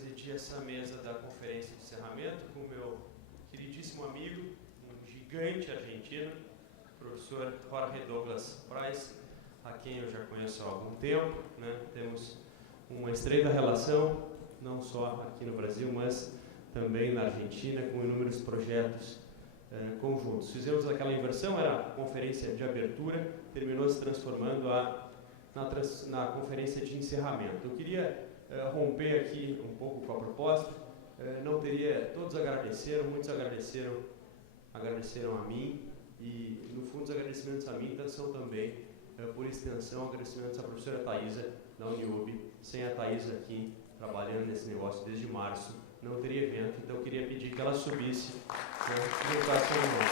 presidir essa mesa da conferência de encerramento com o meu queridíssimo amigo, um gigante argentino, o professor Jorge Douglas Price, a quem eu já conheço há algum tempo, né? Temos uma estreita relação, não só aqui no Brasil, mas também na Argentina, com inúmeros projetos conjuntos. Fizemos aquela inversão, era a conferência de abertura, terminou se transformando na conferência de encerramento. Eu queria romper aqui um pouco com a proposta, não teria, todos agradeceram, muitos agradeceram a mim, e no fundo os agradecimentos a mim são também, por extensão, agradecimentos à professora Thaisa da Uniub. Sem a Thaisa aqui, trabalhando nesse negócio desde março, não teria evento, então eu queria pedir que ela subisse junto à cerimônia.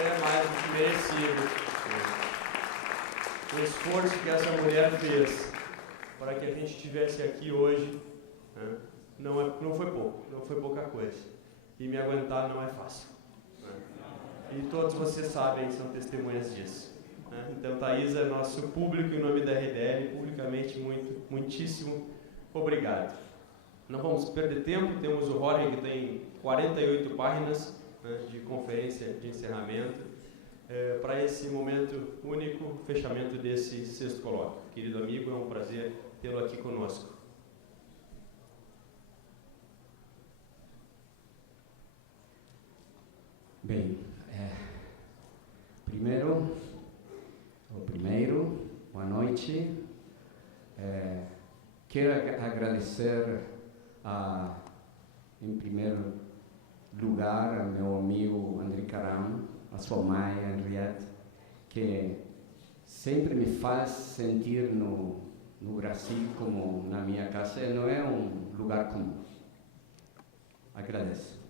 É mais do que merecido o esforço que essa mulher fez para que a gente estivesse aqui hoje, né? Não foi pouco, não foi pouca coisa. E me aguentar não é fácil, né? E todos vocês sabem, são testemunhas disso, né? Então, Thaisa, é nosso público, em nome da RDL, publicamente, muitíssimo obrigado. Não vamos perder tempo, temos o Jorge, que tem 48 páginas, né, de conferência de encerramento, para esse momento único, fechamento desse sexto colóquio. Querido amigo, é um prazer tê-lo aqui conosco. Bem, primeiro, boa noite. Quero agradecer, em primeiro lugar, ao meu amigo André Caram, a sua mãe, Henriette, que sempre me faz sentir no Brasil como na minha casa. Não é um lugar comum. Agradeço.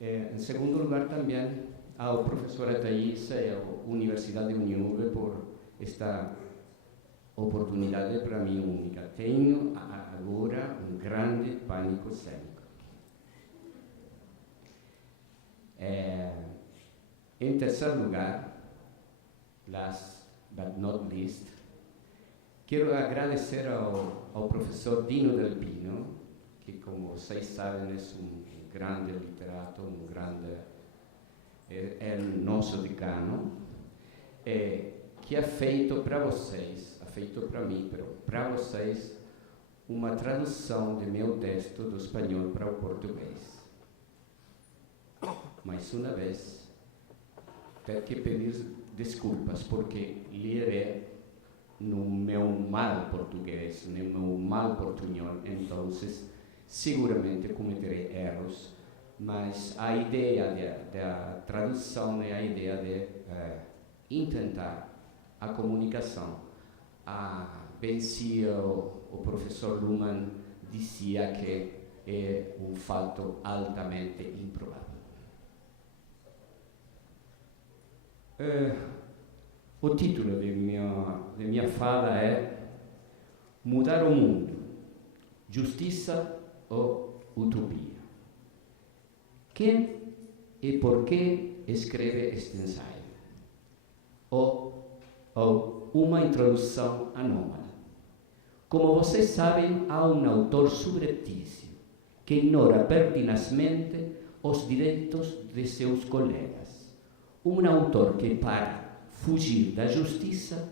Em segundo lugar, também ao professor Thaisa e à Universidade Uniub por esta oportunidade para mim única. Tenho agora um grande pânico cênico. Em terceiro lugar, last but not least, quero agradecer ao professor Dino Del Pino, que, como vocês sabem, é um grande literato, é nosso decano, que ha feito para vocês, ha feito para mim, para vocês, uma tradução de meu texto do espanhol para o português. Mais uma vez, tenho que pedir desculpas, porque lerei no meu mal português, no meu mal portunhol, então seguramente cometerei erros, mas a ideia da tradução é a ideia de tentar a comunicação. Bem se o professor Luhmann dizia que é um fato altamente improvável. O título de minha fala é Mudar o Mundo, Justiça ou Utopia? Quem e por que escreve este ensaio? Ou uma introdução anômala. Como vocês sabem, há um autor subreptício que ignora pertinazmente os direitos de seus colegas. Um autor que, para fugir da justiça,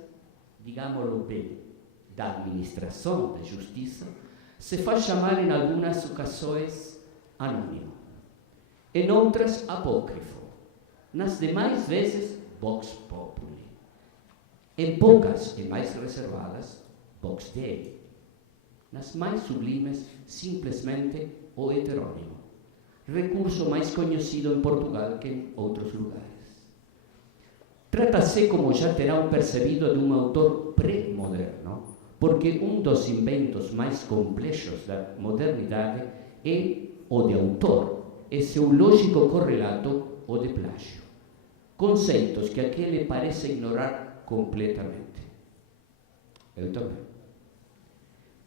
digámoslo bem, da administração da justiça, se faz chamar em algumas ocasiões anônimo, em outras apócrifo, nas demais vezes vox populi, em poucas e mais reservadas vox dei, nas mais sublimes simplesmente o heterônimo, recurso mais conhecido em Portugal que em outros lugares. Trata-se, como já terão percebido, de um autor pré-moderno, porque um dos inventos mais complexos da modernidade é o de autor, e seu lógico correlato, o de plágio. Conceitos que aquele parece ignorar completamente. Eu também.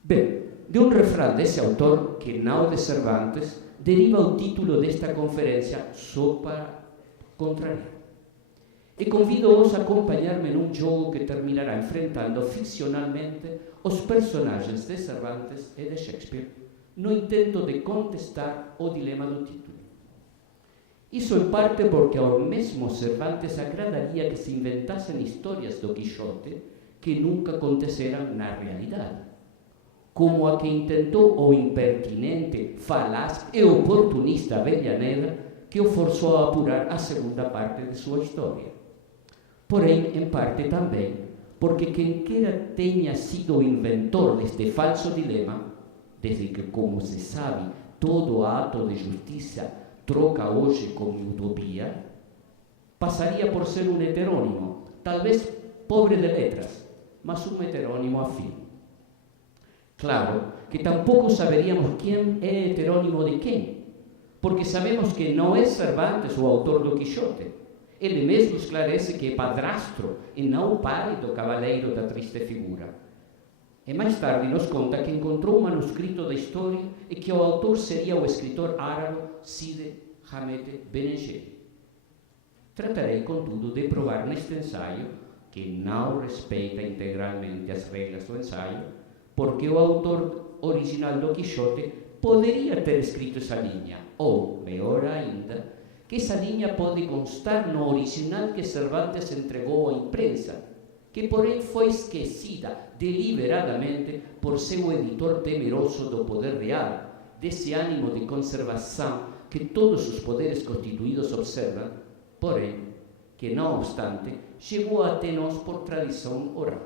Bem, de um refrão desse autor, que não de Cervantes, deriva o título desta conferência, só para contrariar. E convido-os a acompanhar-me num jogo que terminará enfrentando ficcionalmente os personagens de Cervantes e de Shakespeare no intento de contestar o dilema do título. Isso em parte porque ao mesmo Cervantes agradaria que se inventassem histórias do Quixote que nunca aconteceram na realidade, como a que intentou o impertinente, falaz e oportunista Avellaneda, que o forçou a apurar a segunda parte de sua história. Porém, em parte também, porque quem quer tenha sido o inventor deste falso dilema, desde que, como se sabe, todo ato de justiça troca hoje como utopia, passaria por ser um heterônimo, talvez pobre de letras, mas um heterônimo afim. Claro que tampouco saberíamos quem é heterônimo de quem, porque sabemos que não é Cervantes o autor do Quixote. Ele mesmo esclarece que é padrastro e não pai do cavaleiro da triste figura. E mais tarde nos conta que encontrou o manuscrito da história e que o autor seria o escritor árabe Sidi Hamed Benengeli. Tratarei, contudo, de provar neste ensaio, que não respeita integralmente as regras do ensaio, porque o autor original do Quixote poderia ter escrito essa linha, ou, melhor ainda, que essa linha pode constar no original que Cervantes entregou à imprensa, que porém foi esquecida deliberadamente por seu editor temeroso do poder real, desse ânimo de conservação que todos os poderes constituídos observam, porém, que não obstante, chegou até nós por tradição oral.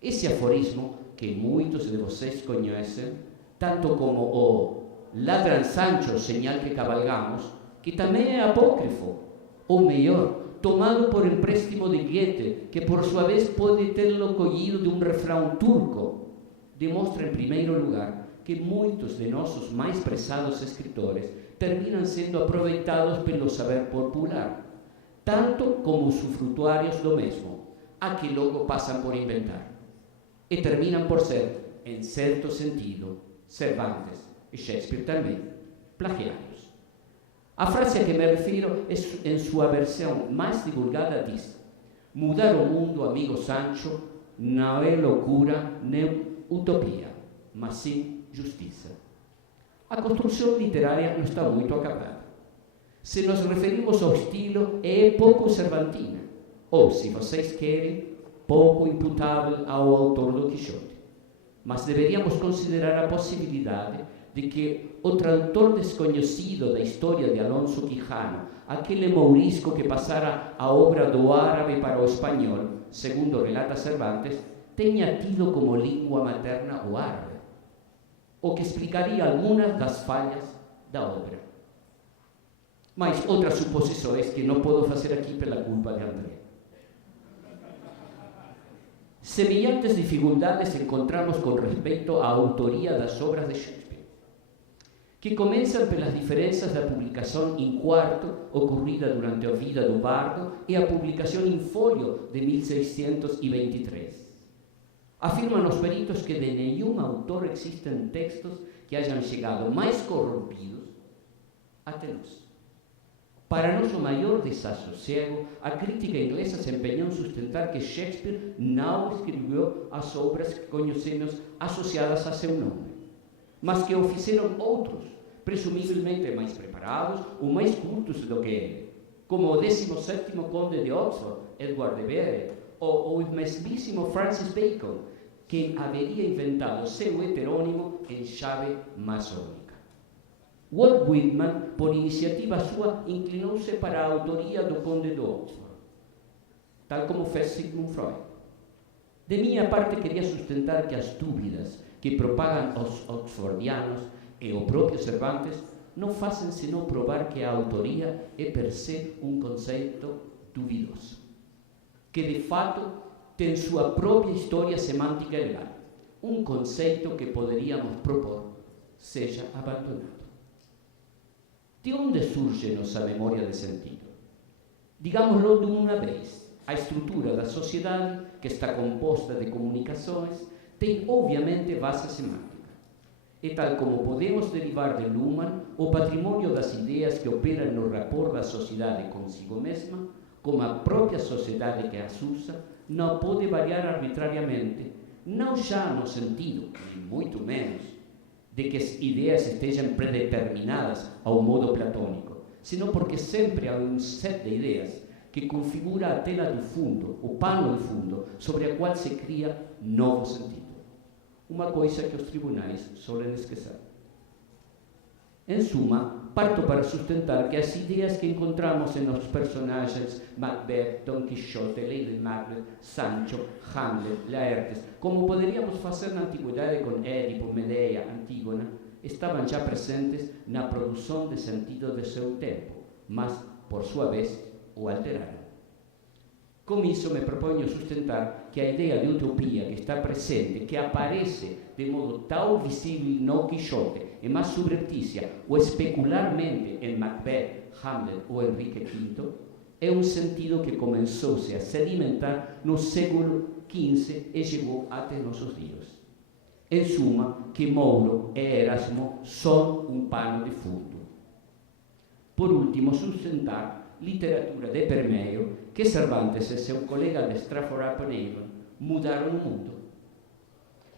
Esse aforismo, que muitos de vocês conhecem, tanto como o ladran Sancho, señal que cabalgamos, que também é apócrifo, ou melhor, tomado por empréstimo de Goethe, que por sua vez pode tê-lo colhido de um refrão turco, demonstra em primeiro lugar que muitos de nossos mais prezados escritores terminam sendo aproveitados pelo saber popular, tanto como usufrutuários do mesmo, a que logo passam por inventar, e terminam por ser, em certo sentido, Cervantes e Shakespeare também, plagiários. A frase a que me refiro, em sua versão mais divulgada, diz: mudar o mundo, amigo Sancho, não é loucura nem utopia, mas sim justiça. A construção literária não está muito acabada. Se nos referimos ao estilo, é pouco cervantina, ou, se vocês querem, pouco imputável ao autor do Quixote. Mas deveríamos considerar a possibilidade de que o tradutor desconhecido da história de Alonso Quijano, aquele mourisco que passara a obra do árabe para o espanhol, segundo relata Cervantes, tenha tido como língua materna o árabe, o que explicaria algumas das falhas da obra. Mas outras suposições que não posso fazer aqui pela culpa de André. Semelhantes dificuldades encontramos com respeito à autoria das obras de Shakespeare, que começam pelas diferenças da publicação em quarto, ocorrida durante a vida do bardo, e a publicação em folio de 1623. Afirman os peritos que de nenhum autor existem textos que hajam chegado mais corrompidos até nós. Para nosso maior desassossego, a crítica inglesa se empenhou em sustentar que Shakespeare não escreveu as obras que conhecemos associadas a seu nome, mas que o fizeram outros, presumivelmente mais preparados ou mais cultos do que ele, como o 17º Conde de Oxford, Edward de Vere, ou o mesmíssimo Francis Bacon, que haveria inventado seu heterônimo em chave maçônica. Walt Whitman, por iniciativa sua, inclinou-se para a autoria do Conde de Oxford, tal como fez Sigmund Freud. De minha parte, queria sustentar que as dúvidas que propagam os oxfordianos e o próprio Cervantes não fazem senão provar que a autoria é per se um conceito duvidoso, que de fato tem sua própria história semântica e legal, um conceito que poderíamos propor seja abandonado. De onde surge nossa memória de sentido? Digámoslo de uma vez, a estrutura da sociedade, que está composta de comunicações, tem obviamente base semântica. E tal como podemos derivar de Luhmann o patrimônio das ideias que operam no rapport da sociedade consigo mesma, como a própria sociedade que as usa, não pode variar arbitrariamente, não já no sentido, e muito menos, de que as ideias estejam predeterminadas ao modo platônico, sino porque sempre há um set de ideias que configura a tela do fundo, o pano de fundo, sobre a qual se cria novo sentido. Uma coisa que os tribunais solem esquecer. Em suma, parto para sustentar que as ideias que encontramos nos personagens Macbeth, Don Quixote, Lady Macbeth, Sancho, Hamlet, Laertes, como poderíamos fazer na antiguidade com Édipo, Medea, Antígona, estavam já presentes na produção de sentido de seu tempo, mas, por sua vez, o alteraram. Com isso, me proponho sustentar que a ideia de utopia que está presente, que aparece de modo tão visível no Quixote e mais subreptícia ou especularmente em Macbeth, Hamlet ou Henrique V, é um sentido que começou-se a sedimentar no século XV e chegou até nossos dias. Em suma, que Mouro e Erasmo são um pano de fundo. Por último, sustentar literatura de permeio que Cervantes e seu colega de Stratford-upon-Avon mudaram o mundo,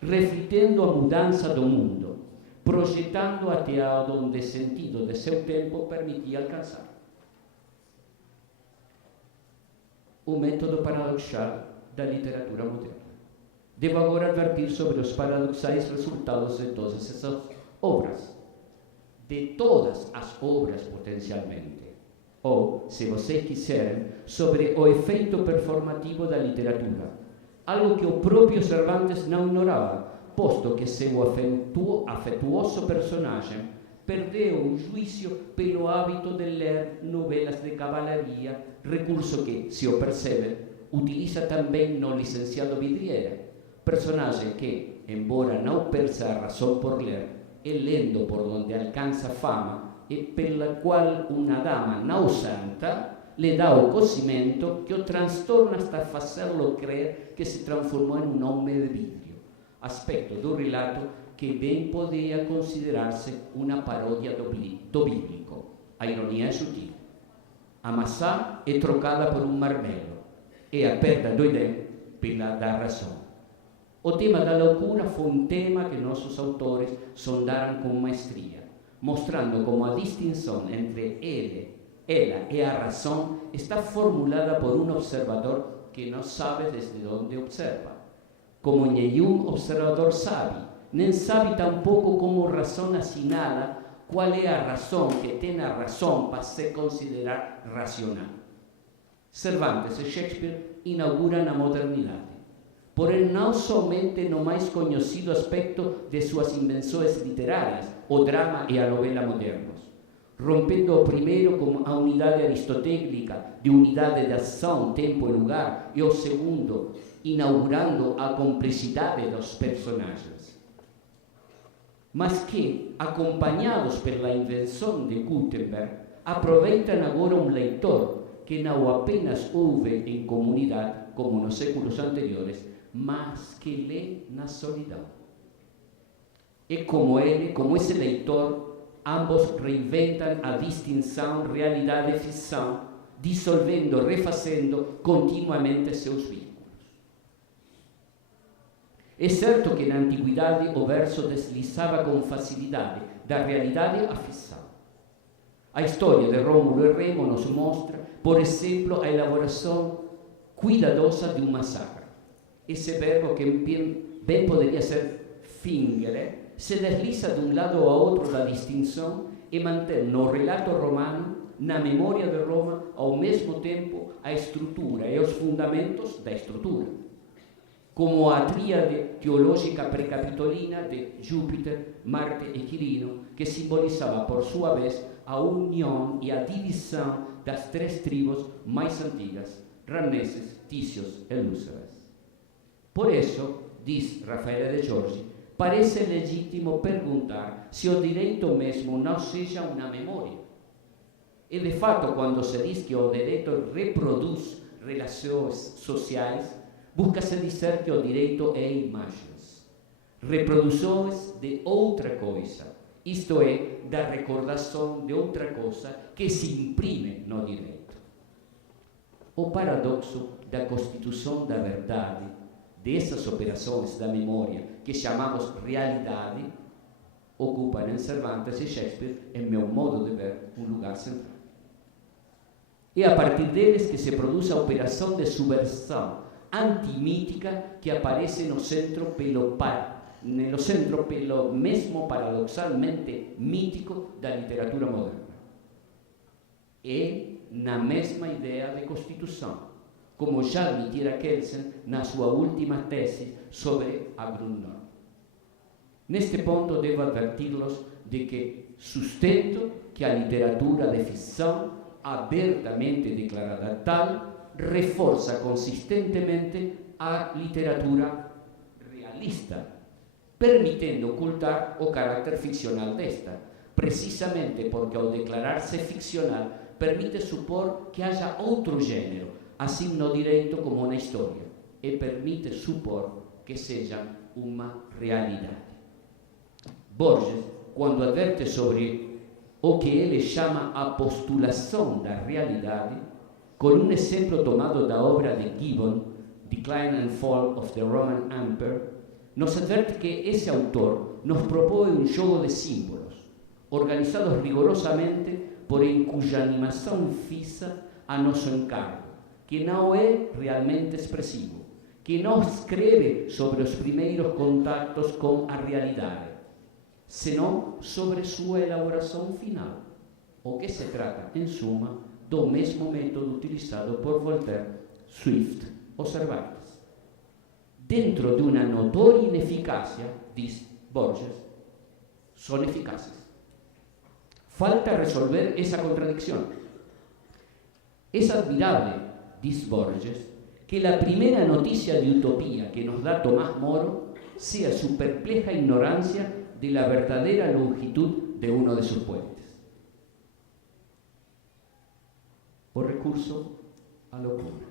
refletindo a mudança do mundo, projetando até onde o sentido de seu tempo permitia alcançar. O método paradoxal da literatura moderna. Devo agora advertir sobre os paradoxais resultados de todas essas obras, de todas as obras potencialmente, ou, se vocês quiserem, sobre o efeito performativo da literatura, algo que o próprio Cervantes não ignorava, posto que seu afetuoso personagem perdeu o juízo pelo hábito de ler novelas de cavalaria, recurso que, se o percebem, utiliza também no Licenciado Vidriera, personagem que, embora não perca a razão por ler, e lendo por onde alcança fama, e pela qual uma dama não santa lhe dá o cozimento que o transtorna hasta fazê-lo crer que se transformou em um homem de vidro, aspecto do relato que bem podia considerar-se uma paródia do bíblico. A ironia é sutil. A maçã é trocada por um marmelo, e a perda do Edém pela da razão. O tema da loucura foi um tema que nossos autores sondaram com maestria, mostrando como a distinção entre ela e a razão está formulada por um observador que não sabe desde onde observa. Como nenhum observador sabe, nem sabe tampouco como a razão assinala qual é a razão que tem a razão para se considerar racional. Cervantes e Shakespeare inauguram a modernidade, porém não somente no mais conhecido aspecto de suas invenções literárias, o drama e a novela modernos, rompendo o primeiro com a unidade aristotélica de unidade de ação, tempo e lugar, e o segundo, inaugurando a complexidade dos personagens. Mas que, acompanhados pela invenção de Gutenberg, aproveitam agora um leitor que não apenas ouve em comunidade, como nos séculos anteriores, mas que lê na solidão. E como ele, como esse leitor, ambos reinventam a distinção realidade e ficção, dissolvendo, refazendo continuamente seus vínculos. É certo que na antiguidade o verso deslizava com facilidade da realidade à ficção. A história de Rômulo e Remo nos mostra, por exemplo, a elaboração cuidadosa de um massacre. Esse verbo que bem poderia ser fingere, se desliza de um lado a outro da distinção e mantém no relato romano, na memória de Roma, ao mesmo tempo a estrutura e os fundamentos da estrutura. Como a tríade teológica precapitolina de Júpiter, Marte e Quirino, que simbolizava, por sua vez, a união e a divisão das três tribos mais antigas, Ramneses, Tícios e Lúceras. Por isso, diz Rafael de Giorgi, parece legítimo perguntar se o direito mesmo não seja uma memória. E, de fato, quando se diz que o direito reproduz relações sociais, busca-se dizer que o direito é imagens, reproduções de outra coisa, isto é, da recordação de outra coisa que se imprime no direito. o paradoxo da constituição da verdade, dessas operações da memória que chamamos realidade, ocupam em Cervantes e Shakespeare, em meu modo de ver, um lugar central. É a partir deles que se produz a operação de subversão antimítica que aparece no centro pelo mesmo paradoxalmente mítico da literatura moderna. E na mesma ideia de constituição, como já admitira Kelsen na sua última tese sobre a Grundnorm. Neste ponto, devo adverti-los de que sustento que a literatura de ficção, abertamente declarada tal, reforça consistentemente a literatura realista, permitiendo ocultar o carácter ficcional desta, precisamente porque ao declarar-se ficcional permite supor que haja outro gênero, assim no direito como na história, e permite supor que seja uma realidade. Borges, quando adverte sobre o que ele chama a postulação da realidade, com um exemplo tomado da obra de Gibbon, Decline and Fall of the Roman Empire, nos adverte que esse autor nos propõe um jogo de símbolos, organizados rigorosamente, porém cuja animação fixa a nosso encargo, que não é realmente expressivo, que não escreve sobre os primeiros contatos com a realidade, senão sobre sua elaboração final, o que se trata, em suma, do mesmo método utilizado por Voltaire, Swift ou Cervantes. Dentro de uma notória ineficácia, diz Borges, são eficazes. Falta resolver essa contradição. É admirável, diz Borges, que a primeira notícia de utopia que nos dá Tomás Moro seja su perpleja ignorância de la verdadera longitud de uno de sus puentes. O recurso à loucura.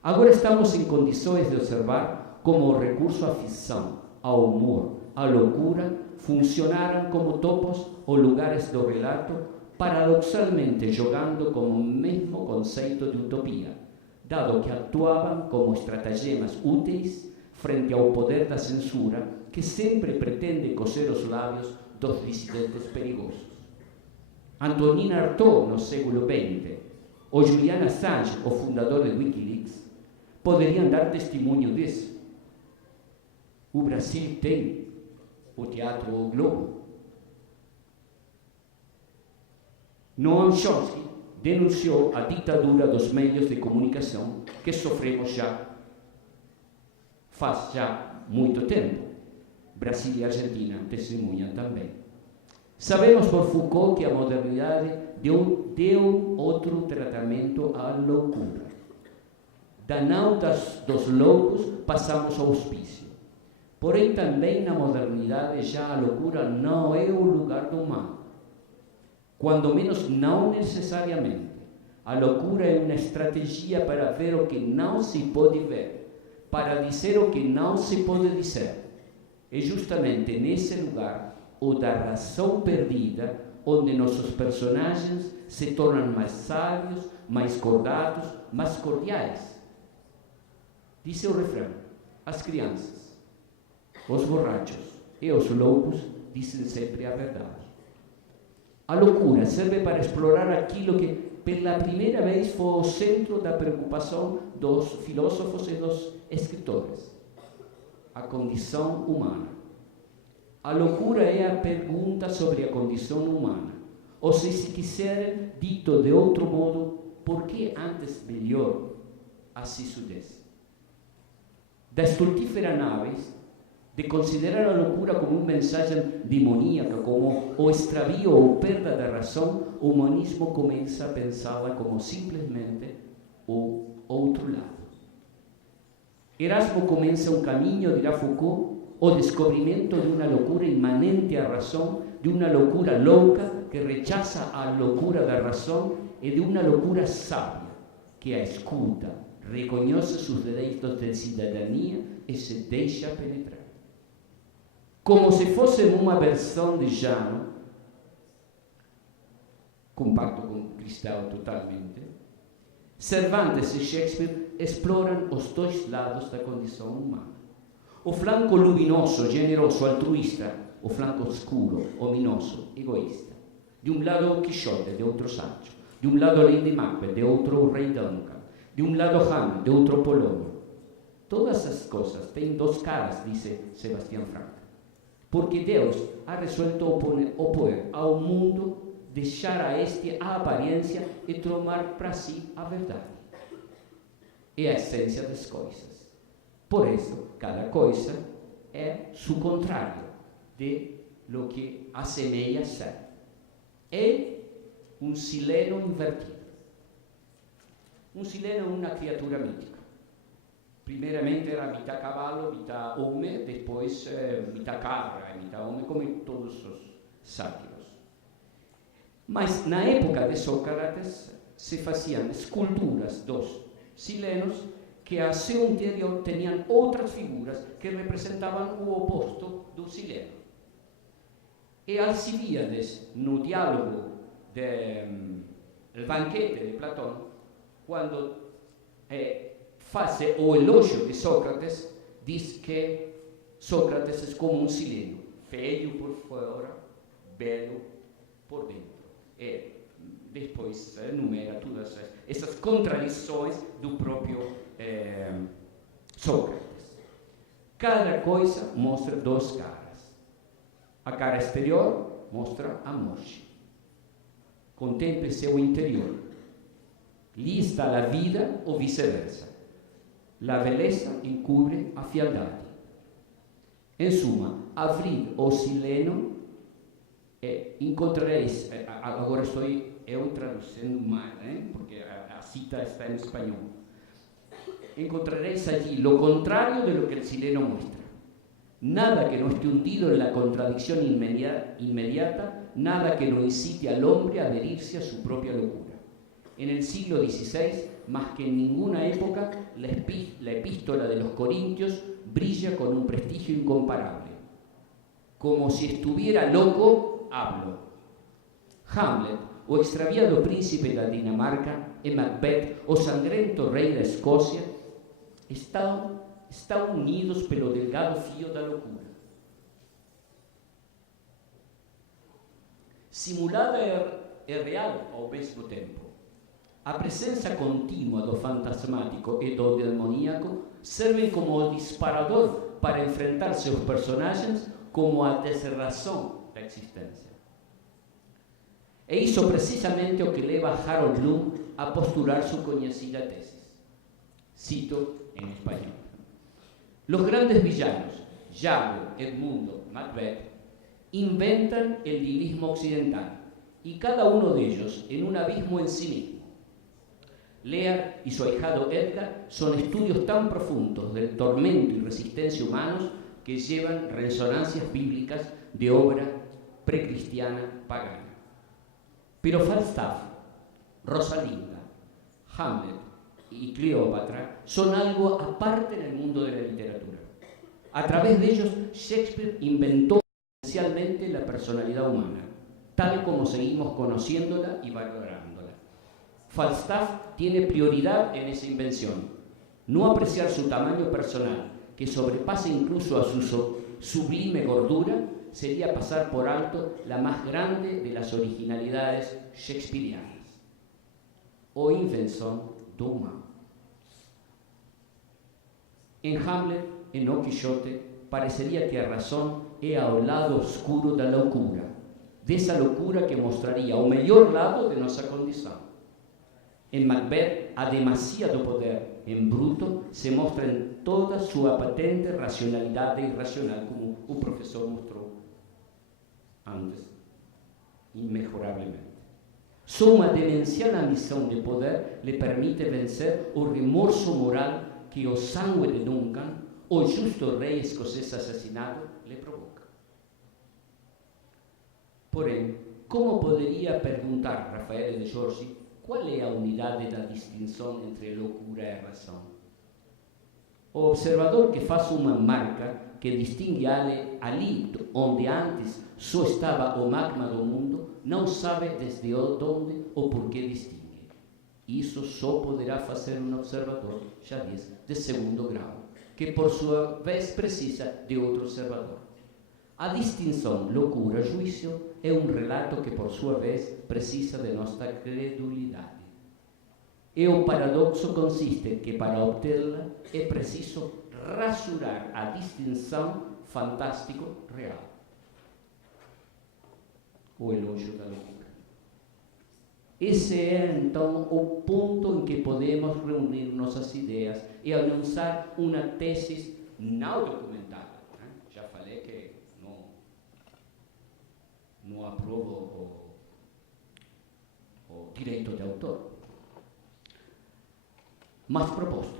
Agora estamos em condições de observar como o recurso à ficção, ao humor, à loucura funcionaram como topos ou lugares do relato, paradoxalmente jogando com o mesmo conceito de utopia, dado que atuavam como estratagemas úteis frente ao poder da censura que sempre pretende coser os lábios dos dissidentes perigosos. Antonin Artaud, no século XX, ou Julian Assange, o fundador de Wikileaks, poderiam dar testemunho disso. O Brasil tem o Teatro O Globo. Noam Chomsky denunciou a ditadura dos meios de comunicação que sofremos faz já muito tempo. Brasil e Argentina testemunham também. Sabemos por Foucault que a modernidade deu outro tratamento à loucura. Da nau dos loucos passamos ao hospício. Porém, também na modernidade já a loucura não é o lugar do mal. Quando menos não necessariamente. A loucura é uma estratégia para ver o que não se pode ver, para dizer o que não se pode dizer. É justamente nesse lugar, o da razão perdida, onde nossos personagens se tornam mais sábios, mais cordatos, mais cordiais. Diz o refrão: as crianças, os borrachos e os loucos dizem sempre a verdade. A loucura serve para explorar aquilo que, pela primeira vez, foi o centro da preocupação dos filósofos e dos escritores: a condição humana. A loucura é a pergunta sobre a condição humana. Ou se quiserem, dito de outro modo, por que antes melhor a sisudez? Da estultífera Naves, de considerar a loucura como uma mensagem demoníaca, como o extravio ou perda da razão, o humanismo começa a pensá-la como simplesmente o outro lado. Erasmo começa um caminho, dirá Foucault, o descobrimento de uma loucura imanente à razão, de uma loucura louca que rechaza a loucura da razão e de uma loucura sábia que a escuta, reconhece seus direitos de cidadania e se deixa penetrar. Como se fosse uma versão de Jano, compacto com Cristal totalmente, Cervantes e Shakespeare esploram os dois lados da condição humana. O flanco luminoso, generoso, altruísta, o flanco oscuro, ominoso, egoísta. De um lado o Quixote, de outro Sancho. De um lado Lady Macbeth, de outro o Rei Duncan. De um lado Hamlet, de outro Polônio. Todas as coisas têm duas caras, disse Sebastião Franca. Porque Deus ha resuelto opor ao mundo, deixar a este a aparência e tomar para si a verdade. É a essência das coisas. Por isso, cada coisa é su contrário de lo que assemelha ser. É um sileno invertido. Um sileno é uma criatura mítica. Primeiramente era mitad cavalo, mitad homem, depois mitad cabra e mitad homem, como todos os sátiros. Mas na época de Sócrates se faziam esculturas dos silenos que a seu interior tinham outras figuras que representavam o oposto do sileno. E Alcibíades, no diálogo del banquete de Platão, quando faz o elogio de Sócrates, diz que Sócrates é como um sileno, feio por fora, belo por dentro. E depois enumera todas essas contradições do próprio Sócrates. Cada coisa mostra duas caras. A cara exterior mostra a morte. Contemple seu interior. Lì está a vida ou vice-versa. La beleza encubre a fialdade. Em suma, abrir o sileno encontrareis, agora estou eu traduzindo mal, porque a cita está em espanhol. Encontrareis allí lo contrario de lo que el sileno muestra. Nada que no esté hundido en la contradicción inmediata, nada que no incite al hombre a adherirse a su propia locura. En el siglo XVI, más que en ninguna época, la epístola de los Corintios brilla con un prestigio incomparable. Como si estuviera loco, hablo. Hamlet, o extraviado príncipe da Dinamarca, e Macbeth, o sangrento rei da Escócia, estão unidos pelo delgado fio da loucura. Simulada é real ao mesmo tempo. A presença contínua do fantasmático e do demoníaco servem como disparador para enfrentar seus personagens como a desrazão da existência. É isso precisamente o que leva Harold Bloom a postular sua conhecida tese. Cito em espanhol. Los grandes villanos, Iago, Edmundo, Macbeth, inventan el nihilismo occidental y cada uno de ellos en un abismo en sí mismo. Lear y su ahijado Edgar son estudios tan profundos del tormento y resistencia humanos que llevan resonancias bíblicas de obra precristiana pagana. Pero Falstaff, Rosalinda, Hamlet y Cleopatra son algo aparte en el mundo de la literatura. A través de ellos, Shakespeare inventó esencialmente la personalidad humana, tal como seguimos conociéndola y valorándola. Falstaff tiene prioridad en esa invención, no apreciar su tamaño personal, que sobrepasa incluso a su sublime gordura, sería pasar por alto la más grande de las originalidades shakespearianas. O invención do humano. En Hamlet e no Quixote parecería que a razón é ao lado oscuro da loucura, dessa loucura que mostraría o mellor lado de nossa condição. En Macbeth, a demasia do poder en bruto se mostra en toda sua patente racionalidade irracional, como o professor mostrou antes, inmejorablemente. Só uma demencial ambição de poder lhe permite vencer o remorso moral que o sangue de Duncan, o justo rei escocês assassinado, lhe provoca. Porém, como poderia perguntar Rafael de Giorgi qual é a unidade da distinção entre loucura e razão? O observador que faz uma marca que distingue ali onde antes só estava o magma do mundo, não sabe desde onde ou por que distingue. Isso só poderá fazer um observador, já diz, de segundo grau, que por sua vez precisa de outro observador. A distinção loucura-juízo é um relato que, por sua vez, precisa de nossa credulidade. E o paradoxo consiste em que, para obtê-la, é preciso rasurar a distinção fantástico-real. O elogio da loucura. Esse é, então, o ponto em que podemos reunir nossas ideias e anunciar uma tese não documentada. Já falei que não aprovo o direito de autor. Mas proposta.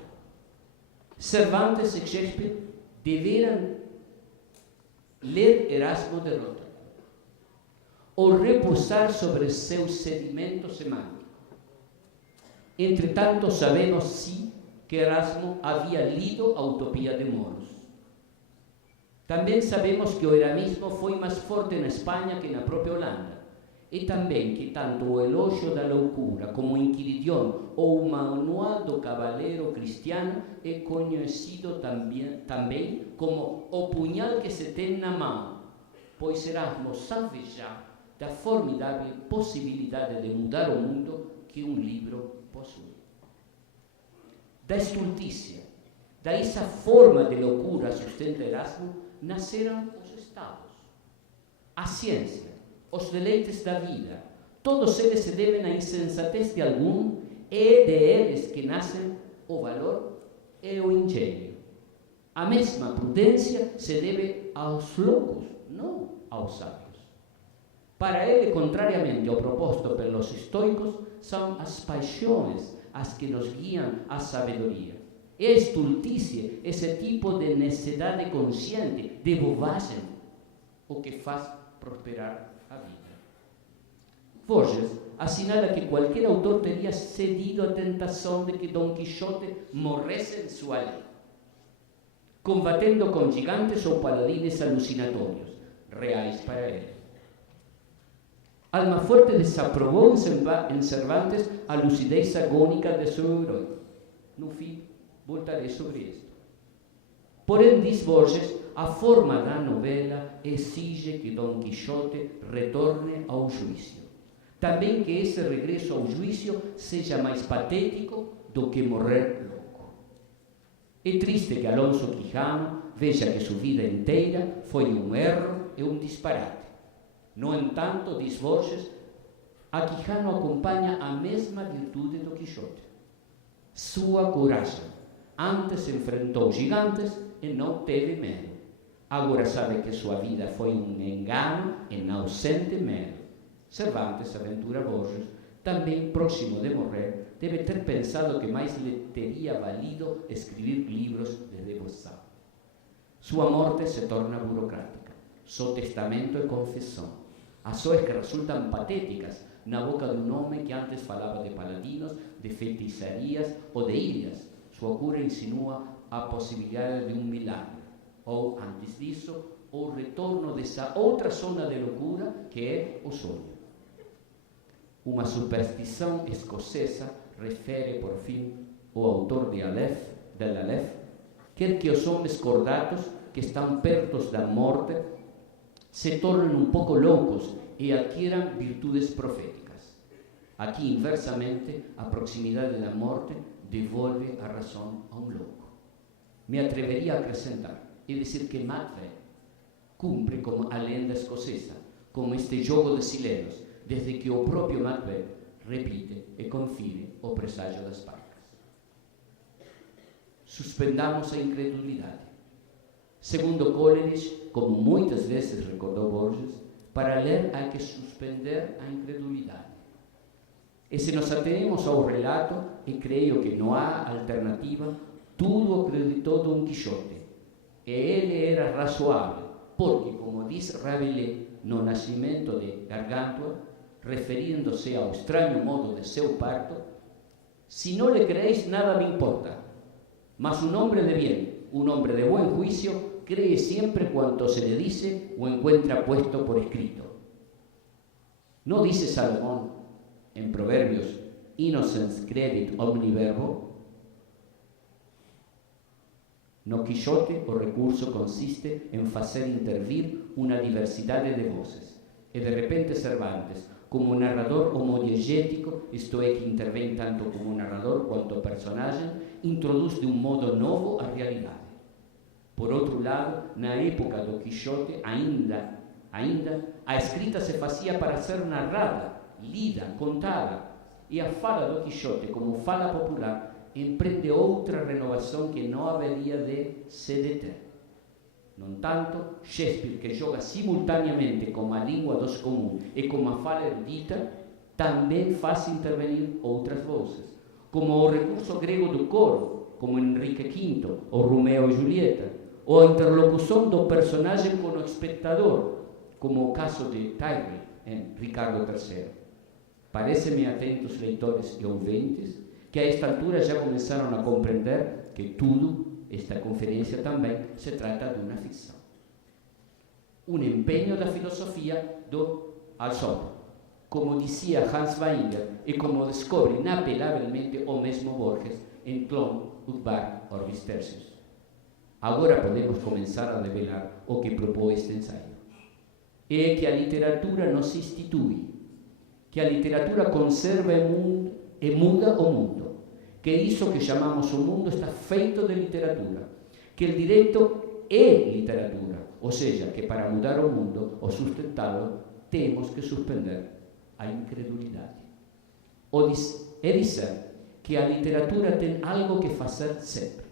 Cervantes e Shakespeare deveram ler Erasmo de Rotterdam ou repousar sobre seu sedimento semântico. Entretanto, sabemos sim que Erasmo havia lido a Utopia de Moros. Também sabemos que o eramismo foi mais forte na Espanha que na própria Holanda. E também que tanto o Elogio da Loucura como o Inquiridion ou o Manual do Cavaleiro Cristiano é conhecido também como o punhal que se tem na mão, pois Erasmo sabe já da formidável possibilidade de mudar o mundo que um livro possui. Da estultícia, dessa forma de loucura, sustenta Erasmo, nasceram os estados, a ciência, os deleites da vida. Todos eles se devem à insensatez de algum, e é de eles que nascem o valor e o engenho. A mesma prudência se deve aos loucos, não aos sábios. Para ele, contrariamente ao proposto pelos estoicos, são as paixões as que nos guiam à sabedoria. É a estultícia, esse tipo de necessidade consciente, de bobagem, o que faz prosperar a vida. Borges assinala que qualquer autor teria cedido à tentação de que Dom Quixote morresse em sua lei, combatendo com gigantes ou paladines alucinatórios, reais para ele. Almafuerte desaprobou em Cervantes a lucidez agônica de seu herói. No fim, voltarei sobre isto. Porém, diz Borges, a forma da novela exige que Dom Quixote retorne ao juízo. Também que esse regresso ao juízo seja mais patético do que morrer louco. É triste que Alonso Quijano veja que sua vida inteira foi um erro e um disparate. No entanto, diz Borges, a Quijano acompanha a mesma virtude do Quixote. Sua coragem. Antes enfrentou gigantes e não teve medo. Agora sabe que sua vida foi um engano e não sente medo. Cervantes aventura Borges, também próximo de morrer, deve ter pensado que mais lhe teria valido escrever livros de devoção. Sua morte se torna burocrática. Seu testamento é confissão. Ações que resultam patéticas na boca de um homem que antes falava de paladinos, de feitiçarias ou de ilhas. Sua cura insinua a possibilidade de um milagre. Ou, antes disso, o retorno dessa outra zona de loucura que é o sonho. Uma superstição escocesa refere, por fim, o autor de Aleph, quer que os homens cordatos que estão perto da morte se tornem um pouco loucos e adquiram virtudes proféticas. Aqui, inversamente, a proximidade da morte devolve a razão a um louco. Me atreveria a acrescentar e dizer que Macbeth cumpre como a lenda escocesa, como este jogo de silenos, desde que o próprio Macbeth repite e confere o presságio das parcas. Suspendamos a incredulidade. Segundo Coleridge, como muitas vezes recordou Borges, para ler há que suspender a incredulidade. E se nos atenemos ao relato, e creio que não há alternativa, tudo acreditou Dom Quixote. E ele era razoável, porque, como diz Rabelais no Nascimento de Gargantua, referindo-se ao estranho modo de seu parto, se não lhe creéis, nada me importa, mas un hombre de bien, un hombre de buen juicio, cree siempre cuanto se le dice o encuentra puesto por escrito. ¿No dice Salomón en Proverbios innocens credit omni verbo. No Quixote, o recurso consiste en facer intervir una diversidade de voces, e de repente Cervantes, como narrador homodiegético, isto é, que intervém tanto como narrador quanto personagem, introduz de um modo novo a realidade. Por outro lado, na época do Quixote, ainda a escrita se fazia para ser narrada, lida, contada, e a fala do Quixote, como fala popular, empreende outra renovação que não haveria de se deter. No entanto, Shakespeare, que joga simultaneamente com a língua dos comuns e com a fala erudita, também faz intervenir outras vozes, como o recurso grego do coro, como Henrique V, ou Romeo e Julieta, ou a interlocução do personagem com o espectador, como o caso de Tyrrell em Ricardo III. Parece-me, atentos leitores e ouvintes, que a esta altura já começaram a compreender que tudo, esta conferência também, se trata de uma ficção. Um empenho da filosofia do Aesop, como dizia Hans Weinger e como descobre inapelavelmente o mesmo Borges em Clon Udvar Orbis Tertius. Agora podemos começar a revelar o que propõe este ensaio. É que a literatura não se institui, que a literatura conserva e muda o mundo, que isso que chamamos o mundo está feito de literatura, que o direito é literatura, ou seja, que para mudar o mundo ou sustentá-lo temos que suspender a incredulidade. É dizer que a literatura tem algo que fazer sempre.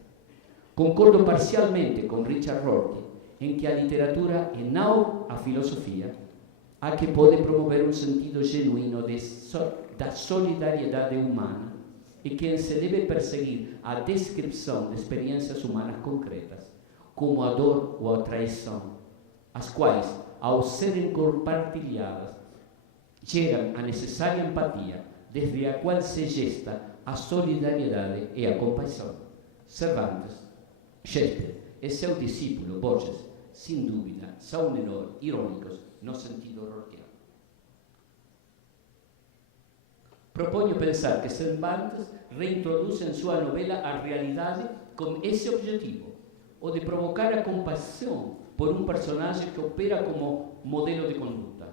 Concordo parcialmente com Richard Rorty em que a literatura e não a filosofia a que pode promover um sentido genuíno da solidariedade humana e que se deve perseguir a descrição de experiências humanas concretas, como a dor ou a traição, as quais, ao serem compartilhadas, geram a necessária empatia, desde a qual se gesta a solidariedade e a compaixão. Cervantes, Shakespeare e seu discípulo Borges, sem dúvida, são irônicos no sentido rortiano. Proponho pensar que Cervantes reintroduz em sua novela a realidade com esse objetivo, o de provocar a compaixão por um personagem que opera como modelo de conduta.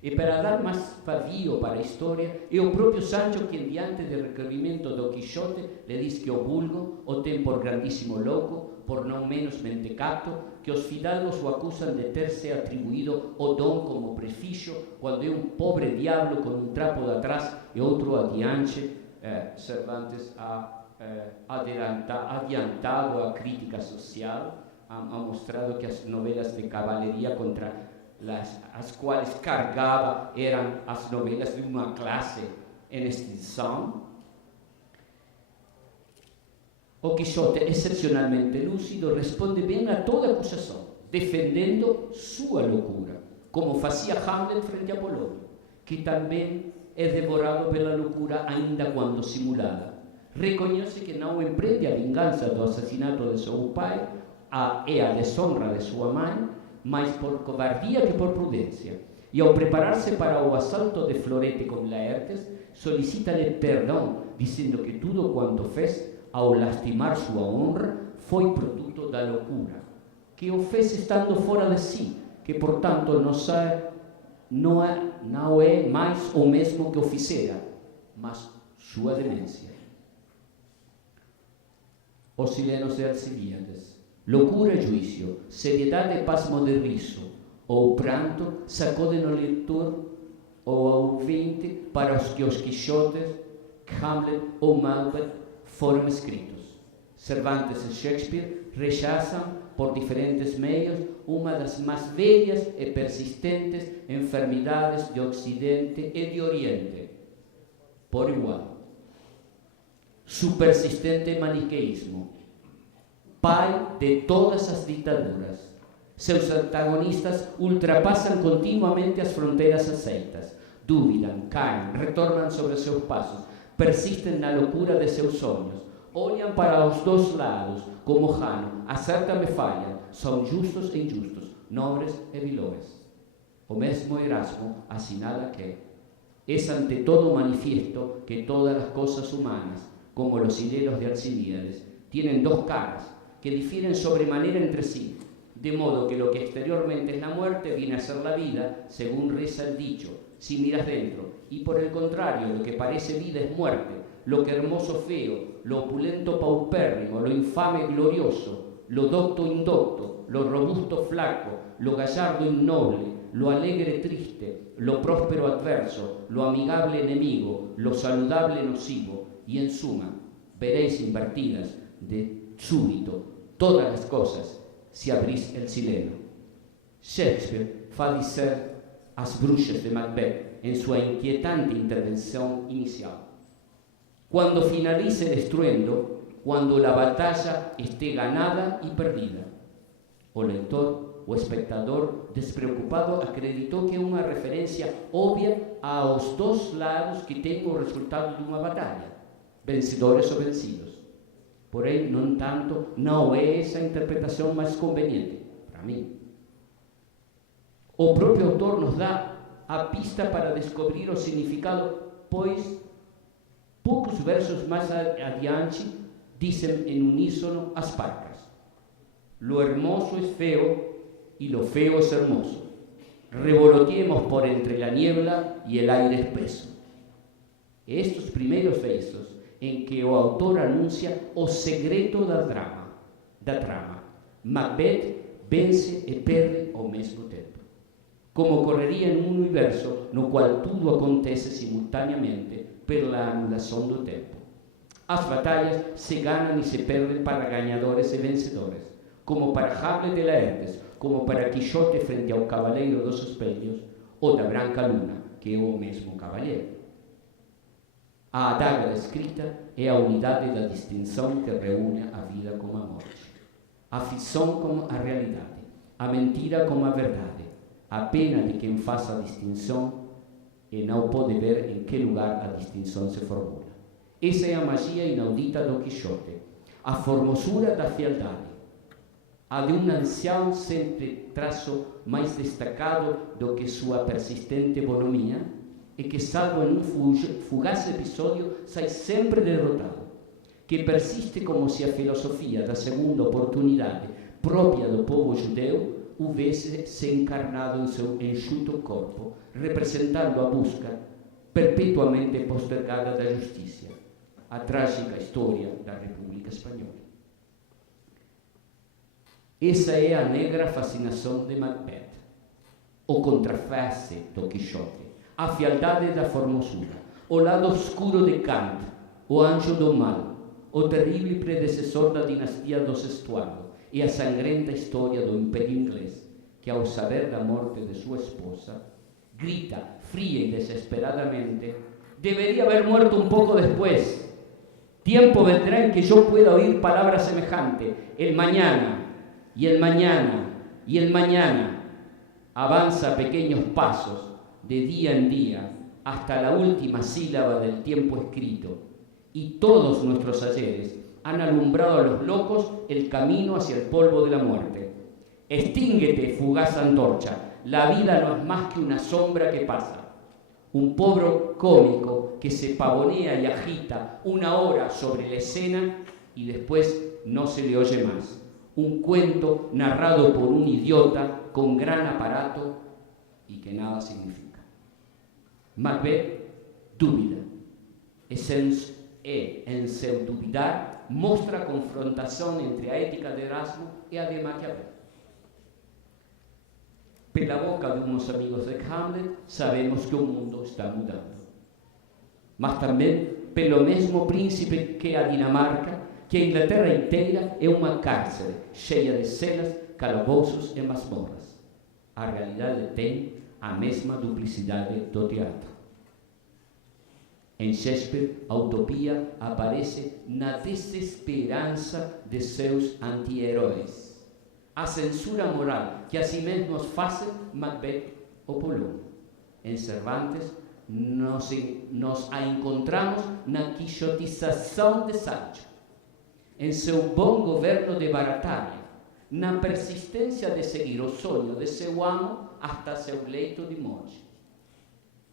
E para dar mais pavio para a história, é o próprio Sancho quem, diante do requerimento do Quixote, lhe diz que o vulgo o tem por grandíssimo louco, por não menos mentecato, que os fidalgos o acusam de ter se atribuído o dom como prefixo, quando é um pobre diablo com um trapo de atrás e outro adiante. Cervantes adiantado a crítica social, ha mostrado que as novelas de cavalaria contra as quais cargava eram as novelas de uma classe em extinção. O Quixote, excepcionalmente lúcido, responde bem a toda acusação, defendendo sua loucura, como fazia Hamlet frente a Apolônio, que também é devorado pela loucura ainda quando simulada. Reconhece que não empreende a vingança do assassinato de seu pai e a desonra de sua mãe, mais por covardia que por prudência. E ao preparar-se para o assalto de Florete com Laertes, solicita-lhe perdão, dizendo que tudo quanto fez, ao lastimar sua honra, foi produto da loucura, que o fez estando fora de si, que portanto não é mais o mesmo que o fizera, mas sua demência. Os silenos de Alcibiades. Loucura e juízo, seriedade e pasmo de riso, ou pranto, sacode no leitor ou ao ouvinte para os que os Quixotes, Hamlet ou Macbeth foram escritos. Cervantes e Shakespeare rechazam, por diferentes meios, uma das mais velhas e persistentes enfermidades de Ocidente e de Oriente, por igual. Su persistente maniqueísmo, pai de todas as ditaduras. Seus antagonistas ultrapassam continuamente as fronteiras aceitas, duvidam, caem, retornam sobre seus passos, persistem na loucura de seus sonhos, olham para os dois lados, como Jano, acertam e falham, são justos e injustos, nobres e vilões. O mesmo Erasmo assinala que Es ante todo manifiesto que todas las cosas humanas, como los hileros de Alcibíades, tienen dos caras que difieren sobremanera entre sí, de modo que lo que exteriormente es la muerte viene a ser la vida, según reza el dicho, si miras dentro, y por el contrario, lo que parece vida es muerte, lo que hermoso feo, lo opulento paupérrimo, lo infame glorioso, lo docto indocto, lo robusto flaco, lo gallardo innoble, lo alegre triste, lo próspero adverso, lo amigable enemigo, lo saludable nocivo, y en suma, veréis invertidas de súbito todas las cosas si abrís el sileno. Shakespeare fa dizer as bruxas de Macbeth en su inquietante intervención inicial. Cuando finalice el estruendo, cuando la batalla esté ganada y perdida. O lector o espectador despreocupado acreditó que una referencia obvia aos dos lados que ten o resultado de uma batalha, vencedores ou vencidos. Porém, no entanto, não é essa a interpretação mais conveniente, para mim. O próprio autor nos dá a pista para descobrir o significado, pois poucos versos mais adiante dizem em unísono as parcas: lo hermoso es feo y lo feo es hermoso. Revoloteemos por entre la niebla y el aire espeso. Estos primeiros versos em que o autor anuncia o segredo da trama. Macbeth vence e perde ao mesmo tempo. Como ocorreria em um universo no qual tudo acontece simultaneamente pela anulação do tempo. As batalhas se ganham e se perdem para ganhadores e vencedores, como para Hamlet de Laertes, como para Quixote frente ao Cavaleiro dos Espelhos, ou da Branca Luna, que é o mesmo cavaleiro. A adaga da escrita é a unidade da distinção que reúne a vida com a morte, a ficção com a realidade, a mentira com a verdade, a pena de quem faça a distinção e não pode ver em que lugar a distinção se formula. Essa é a magia inaudita do Quixote, a formosura da fealdade, a de um ancião sempre traço mais destacado do que sua persistente bonomia, e que, salvo em um fugaz episódio, sai sempre derrotado, que persiste como se a filosofia da segunda oportunidade, própria do povo judeu, houvesse se encarnado em seu enxuto corpo, representando a busca perpetuamente postergada da justiça, a trágica história da República Espanhola. Essa é a negra fascinação de Macbeth, o contraface do Quixote, a fealdade da formosura, o lado oscuro de Kant, o anjo do mal, o terrível predecessor da dinastia dos Estuardo e a sangrenta história do Império Inglês, que ao saber da morte de sua esposa, grita fria e desesperadamente: deveria haber muerto un poco después. Tiempo vendrá en que yo pueda oír palabras semejantes. El mañana, y el mañana, y el mañana. Avanza a pequeños pasos, de día en día, hasta la última sílaba del tiempo escrito. Y todos nuestros ayeres han alumbrado a los locos el camino hacia el polvo de la muerte. Extínguete, fugaz antorcha. La vida no es más que una sombra que pasa. Un pobre cómico que se pavonea y agita una hora sobre la escena y después no se le oye más. Un cuento narrado por un idiota con gran aparato y que nada significa. Macbeth dúvida e en seu duvidar mostra a confrontação entre a ética de Erasmo e a de Maquiavel. Pela boca de uns amigos de Hamlet sabemos que o mundo está mudando. Mas também pelo mesmo príncipe que a Dinamarca, que a Inglaterra inteira é uma cárcere cheia de celas, calabouços e masmorras. A realidade tem a mesma duplicidade do teatro. Em Shakespeare, a utopia aparece na desesperança de seus anti-heróis. A censura moral que a si mesmos fazem Macbeth ou Polón. Em Cervantes, nos a encontramos na quixotização de Sancho, em seu bom governo de Barataria, na persistência de seguir o sonho de seu amo hasta seu leito de morte.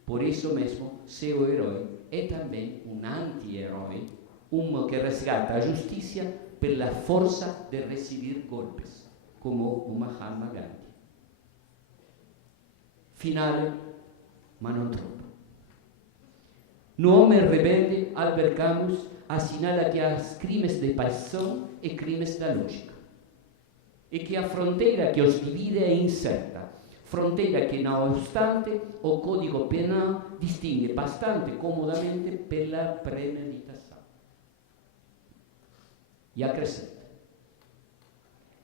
Por isso mesmo, seu herói é também um anti-herói, um que resgata a justiça pela força de receber golpes, como o Mahatma Gandhi. Finale, ma non troppo. No Homem Rebelde, Albert Camus assinala que há crimes de paixão e crimes da lógica, e que a fronteira que os divide é incerta, fronteira que, não obstante, o Código Penal distingue bastante comodamente pela premeditação. E acrescenta: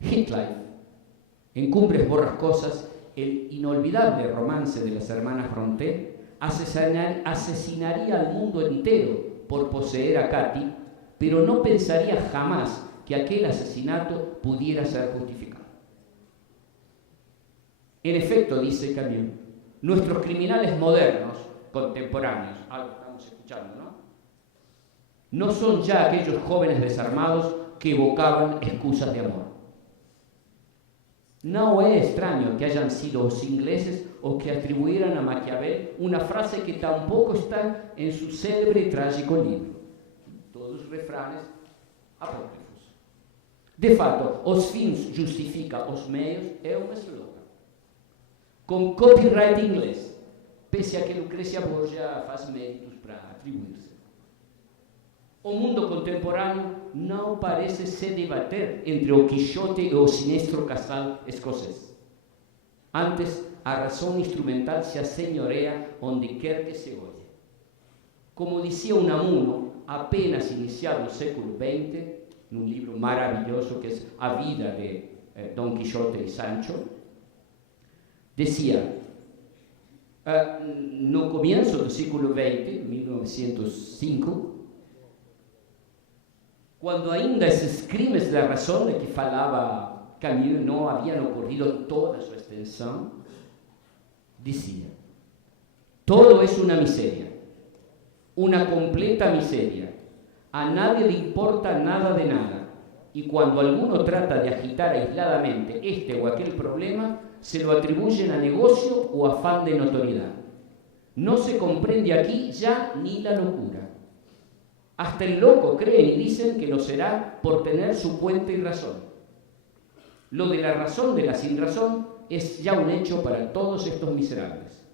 Hitler, en Cumbres Borrascosas, el inolvidable romance de las hermanas Brontë, asesinaría al mundo entero por poseer a Katy, pero no pensaría jamás que aquel asesinato pudiera ser justificado. En efecto, dice Camus, nuestros criminales modernos, contemporáneos, algo estamos escuchando, ¿no? No son ya aquellos jóvenes desarmados que evocaban excusas de amor. No es extraño que hayan sido los ingleses o que atribuyeran a Maquiavel una frase que tampoco está en su célebre y trágico libro. Todos refranes apócrifos. De fato, os fins justifica os meios é um slogan. Com copyright inglês, pese a que Lucrecia Borgia faz méritos para atribuir-se. O mundo contemporâneo não parece se debater entre o Quixote e o sinistro casal escocês. Antes, a razão instrumental se assenhoreia onde quer que se olhe. Como dizia Unamuno, apenas iniciado no século XX, num livro maravilhoso que é A Vida de Don Quixote e Sancho, dizia, no comienzo do século XX, 1905, quando ainda esses crimes da razão de que falava Camus não haviam ocorrido toda a sua extensão, dizia: todo é uma miséria, uma completa miséria. A nadie le importa nada de nada, y cuando alguno trata de agitar aisladamente este o aquel problema, se lo atribuyen a negocio o afán de notoriedad. No se comprende aquí ya ni la locura. Hasta el loco creen y dicen que lo será por tener su cuenta y razón. Lo de la razón de la sinrazón es ya un hecho para todos estos miserables.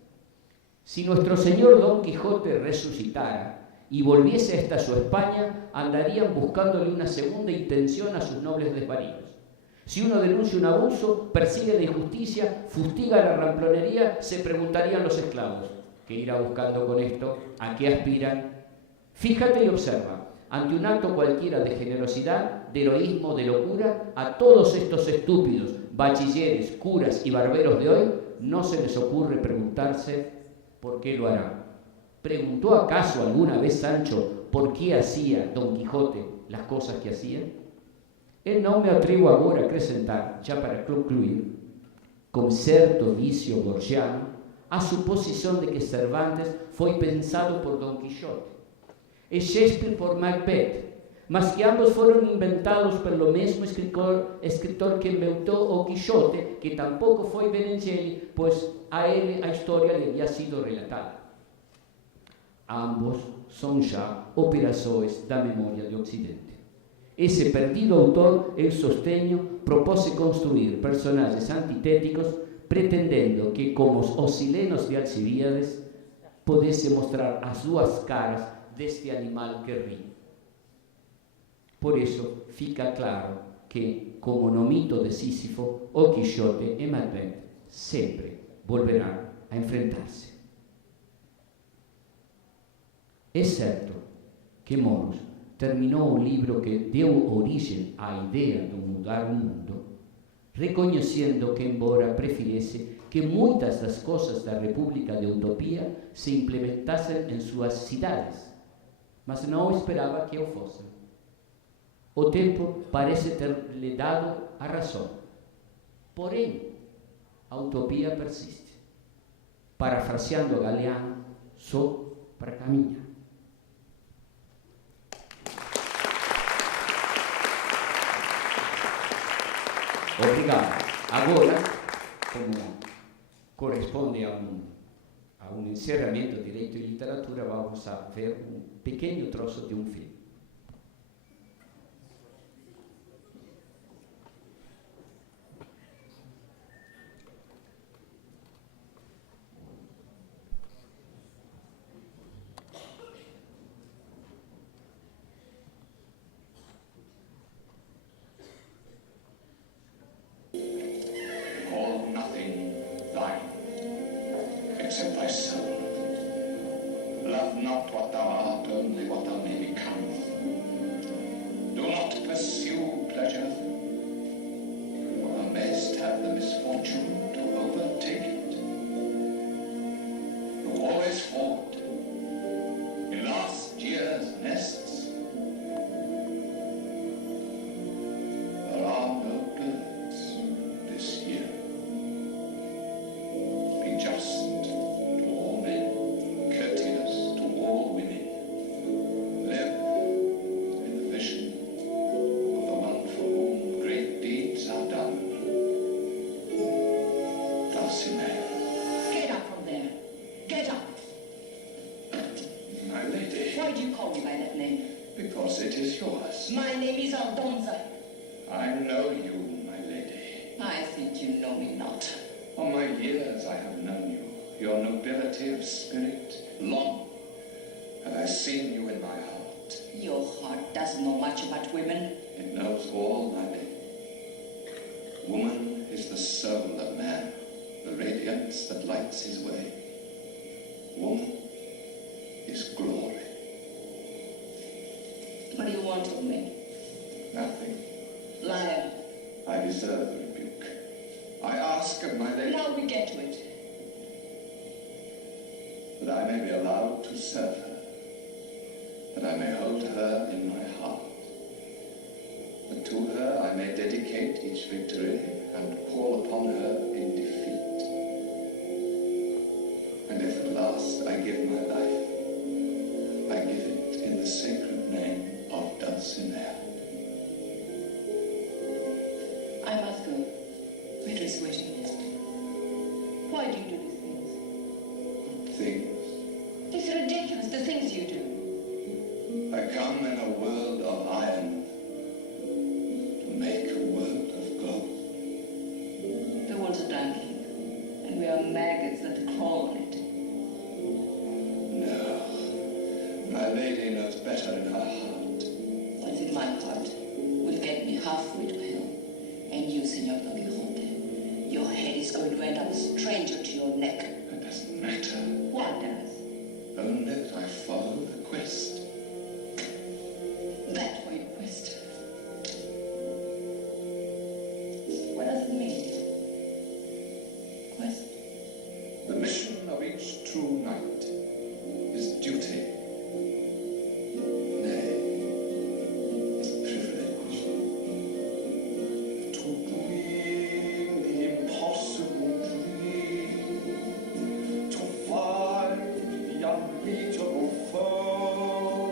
Si nuestro señor Don Quijote resucitara y volviese a esta su España, andarían buscándole una segunda intención a sus nobles desvaríos. Si uno denuncia un abuso, persigue la injusticia, fustiga la ramplonería, se preguntarían los esclavos: ¿qué irá buscando con esto? ¿A qué aspiran? Fíjate y observa, ante un acto cualquiera de generosidad, de heroísmo, de locura, a todos estos estúpidos, bachilleres, curas y barberos de hoy, no se les ocurre preguntarse por qué lo harán. ¿Preguntó acaso alguna vez Sancho por qué hacía Don Quijote las cosas que hacía? E não me atrevo agora a acrescentar, já para concluir, com certo vício borgiano, a suposição de que Cervantes foi pensado por Don Quixote e Shakespeare por Macbeth, mas que ambos foram inventados pelo mesmo escritor que inventou o Quixote, que tampouco foi Benecelli, pois a ele a história lhe havia sido relatada. Ambos são já operações da memória do Ocidente. Esse perdido autor, eu sostenho, propôs construir personagens antitéticos, pretendendo que, como os silenos de Alcibíades, pudesse mostrar as duas caras deste animal que ri. Por isso, fica claro que, como no mito de Sísifo, o Quixote e Macbeth sempre volverão a enfrentar-se. É certo que Moros terminou o livro que deu origem à ideia de mudar o mundo, reconhecendo que, embora prefirisse que muitas das coisas da República de Utopia se implementassem em suas cidades, mas não esperava que o fossem. O tempo parece ter-lhe dado a razão. Porém, a utopia persiste. Parafraseando Galeano, só para caminhar. Obrigado. Agora, como corresponde a a un encerramento direito de literatura, vamos a ver un pequeño trozo de un film. Call nothing thine, except thy soul. Love not what thou art, only what thou may become. Do not pursue pleasure, for thou mayst have the misfortune to overtake it. You always fought in last year's nests. There are no birds this year. Be just to all men, courteous to all women. Live in the vision of the one for whom great deeds are done. Dulcinea, Get up from there. Get up. my lady, Why do you call me by that name? because it is yours. My name is Aldonza. I know you, my lady. I think you know me not. All my years I have known you, your nobility of spirit. Long have I seen you in my heart. Your heart doesn't know much about women. It knows all, my lady. Woman is the soul of man, the radiance that lights his way. Woman is glory. What do you want of me? Nothing. Liar. I deserve the rebuke. I ask of my lady Now we get to it. that I may be allowed to serve her, that I may hold her in my heart, that to her I may dedicate each victory and call upon her in defeat. And if at last I give my life, I give it in the sacred name of Dulcinea. I must go. Peter is waiting. Why do you do these things? Things. It's ridiculous, the things you do. I come in a world of iron to make a world of gold. The world's a dunking, and we are maggots that crawl on it. No, my lady knows better in her heart. What's in my heart will get me halfway to hell. And you, Senor Don Quixote, your head is going to end up a stranger to your neck. It doesn't matter. What does? Only that I follow the quest. That for your quest. What does it mean? Quest? The mission of each true knight is duty. Nay, is privilege. To dream the impossible dream, to fight the unbeatable foe.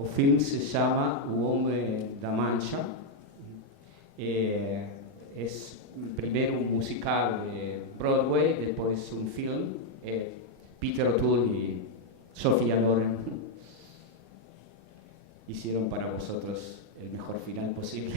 O film se llama O Hombre da Mancha. Es primero un musical de Broadway, después un film. Peter O'Toole y Sophia Loren hicieron para vosotros el mejor final posible.